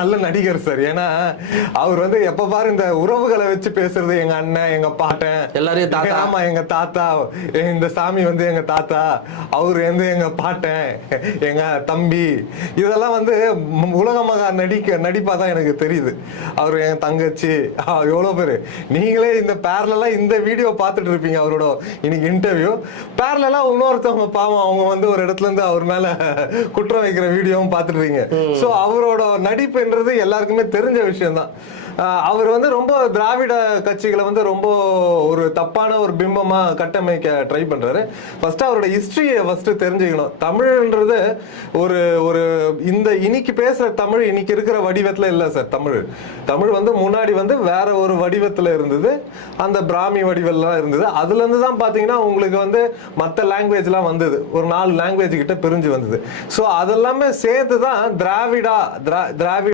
நல்ல நடிகர் சார். ஏன்னா அவர் வந்து எப்ப பாரு இந்த உறவுகளை வச்சு பேசுறது, எங்க அண்ணன், எங்க பாட்டன், எல்லாரையும் தாத்தா. ஆமா எங்க தாத்தா, இந்த சாமி வந்து எங்க தாத்தா, அவரு வந்து எங்க பாட்டன், எங்க தம்பி, இதெல்லாம் வந்து உலகமாக நடிப்பாதான் எனக்கு தெரியுது. அவரு என் தங்கச்சி, எவ்வளவு பேரு. நீங்களே இந்த பேரலா இந்த வீடியோ பார்த்துட்டு இருப்பீங்க, அவரோட இன்னைக்கு இன்டர்வியூ. பேரலா இன்னொருத்தவங்க பாவம், அவங்க வந்து ஒரு இடத்துல இருந்து அவர் மேல குற்றம் வைக்கிற வீடியோவும் பார்த்துருவீங்க. சோ அவரோட நடிப்புன்றது எல்லாருக்குமே தெரிஞ்ச விஷயம் தான். அவர் வந்து ரொம்ப திராவிட கட்சிகளை வந்து ரொம்ப ஒரு தப்பான ஒரு பிம்பமா கட்டமைக்க ட்ரை பண்றாரு. ஃபர்ஸ்ட் அவரோட ஹிஸ்டரியை ஃபர்ஸ்ட் தெரிஞ்சுக்கணும். தமிழ்ன்றது ஒரு ஒரு இந்த இன்னைக்கு பேசுற தமிழ் இன்னைக்கு இருக்கிற வடிவத்துல இல்ல சார். தமிழ் வந்து முன்னாடி வந்து வேற ஒரு வடிவத்துல இருந்தது, அந்த பிராமி வடிவெல்லாம் இருந்தது. அதுல இருந்து தான் பாத்தீங்கன்னா உங்களுக்கு வந்து மற்ற லாங்குவேஜ் எல்லாம் வந்தது, ஒரு 4 லாங்குவேஜ் கிட்ட பிரிஞ்சு வந்தது. ஸோ அதெல்லாமே சேர்த்து தான் திராவிட